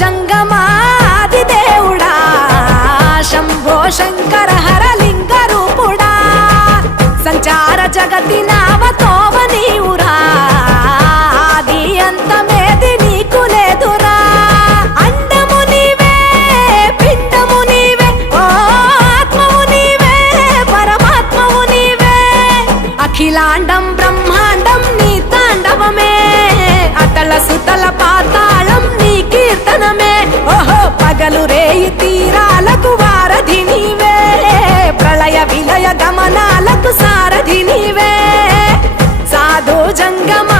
జంగమాది దేవుడా శంభో శంకర హరలింగ రూపుడా సంచార జగతి నావతోవ నీవురా ఆది అంతమేది నీకు లేదురా అండము నీవే పిండము నీవే ఓ ఆత్మవు నీవే పరమాత్మవు నీవే అఖిలాండం బ్రహ్మాండం నీ తాండవమే అతల సుతల పాతాళం నీ కీర్తనమే ఓహో పగలు రేయి తీరాలకు వారధి నీవే ప్రళయ విలయ గమనాలకు సారథి నీవే సాధు జంగమ